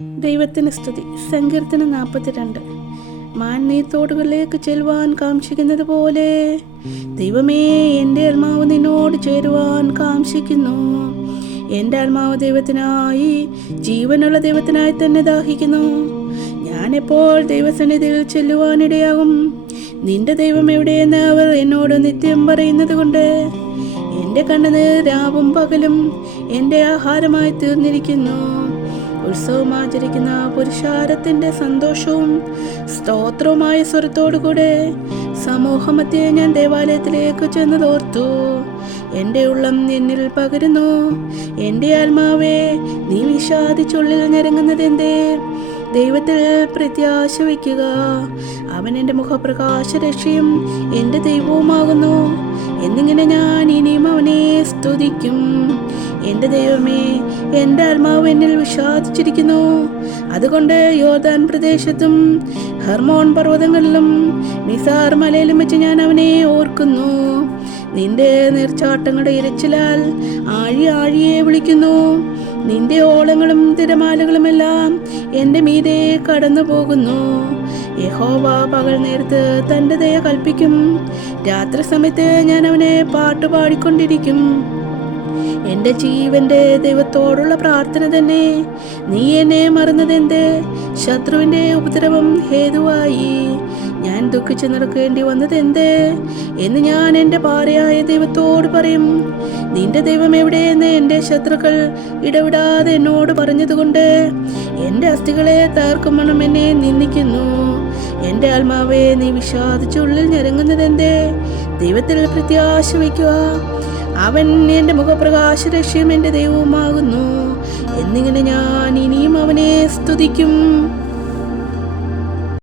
ദൈവത്തിന് സ്തുതി. സങ്കീർത്തനം 42. മാൻ നീർത്തോടുകളിലേക്ക് ചെല്ലുവാൻ കാംക്ഷിക്കുന്നത് പോലെ ദൈവമേ, എൻ്റെ ആത്മാവ് നിന്നോട് ചേരുവാൻ കാംക്ഷിക്കുന്നു. എൻ്റെ ആത്മാവ് ദൈവത്തിനായി, ജീവനുള്ള ദൈവത്തിനായി തന്നെ ദാഹിക്കുന്നു. ഞാനെപ്പോൾ ദൈവസന്നിധിയിൽ ചെല്ലുവാനിടയാകും? നിന്റെ ദൈവം എവിടെയെന്ന് അവർ എന്നോട് നിത്യം പറയുന്നത് കൊണ്ട് എൻ്റെ കണ്ണുനീർ രാവും പകലും എൻ്റെ ആഹാരമായി തീർന്നിരിക്കുന്നു. ഉത്സവം ആചരിക്കുന്ന പുരുഷാരത്തിൻ്റെ സന്തോഷവും സ്തോത്രവുമായ സ്വരത്തോടുകൂടെ സമൂഹമധ്യേ ഞാൻ ദേവാലയത്തിലേക്ക് ചെന്നതോർത്തു. എൻ്റെ ഉള്ളം എന്നിൽ പകരുന്നു. എൻ്റെ ആത്മാവേ, നീ വിഷാദിച്ചുള്ളിൽ ഞെരങ്ങുന്നതെന്തേ? ദൈവത്തിൽ പ്രത്യാശ വയ്ക്കുക. അവൻ എൻ്റെ മുഖപ്രകാശ രക്ഷയും എൻ്റെ ദൈവവുമാകുന്നു. എന്നിങ്ങനെ ഞാൻ ഇനിയും അവനെ സ്തുതിക്കും. എൻ്റെ ദൈവമേ, എൻ്റെ ആത്മാവ് എന്നിൽ വിഷാദിച്ചിരിക്കുന്നു. അതുകൊണ്ട് യോർദാൻ പ്രദേശത്തും ഹെർമോൺ പർവ്വതങ്ങളിലും മിസാർ മലയിലും വെച്ച് ഞാൻ അവനെ ഓർക്കുന്നു. നിന്റെ നീർച്ചാട്ടങ്ങളുടെ ഇരച്ചിലാൽ ആഴിയെ വിളിക്കുന്നു. നിന്റെ ഓളങ്ങളും തിരമാലകളുമെല്ലാം എൻ്റെ മീതെ കടന്നു പോകുന്നു. യഹോവ പകൽ നേരത്ത് തൻ്റെ ദയ കൽപ്പിക്കും. രാത്രി സമയത്ത് ഞാൻ അവനെ പാട്ടുപാടിക്കൊണ്ടിരിക്കും. എൻ്റെ ജീവൻ്റെ ദൈവത്തോടുള്ള പ്രാർത്ഥന തന്നെ. നീ എന്നെ മറന്നതെന്ത്? ശത്രുവിൻ്റെ ഉപദ്രവം ഹേതുവായി ഞാൻ ദുഃഖിച്ച് നടക്കേണ്ടി വന്നതെന്ത് എന്ന് ഞാൻ എൻ്റെ പാറയായ ദൈവത്തോട് പറയും. നിന്റെ ദൈവം എവിടെയെന്ന് എൻ്റെ ശത്രുക്കൾ ഇടവിടാതെ എന്നോട് പറഞ്ഞതുകൊണ്ട് എൻ്റെ അസ്ഥികളെ തകർക്കുമണം എന്നെ നിന്ദിക്കുന്നു. എൻ്റെ ആത്മാവേ, നീ വിഷാദിച്ചുള്ളിൽ ഞെരങ്ങുന്നതെന്തേ? ദൈവത്തിൽ പ്രത്യാശ വയ്ക്കുക. അവൻ എൻ്റെ മുഖപ്രകാശ രക്ഷയും എൻ്റെ ദൈവവുമാകുന്നു. എന്നിങ്ങനെ ഞാൻ ഇനിയും അവനെ സ്തുതിക്കും.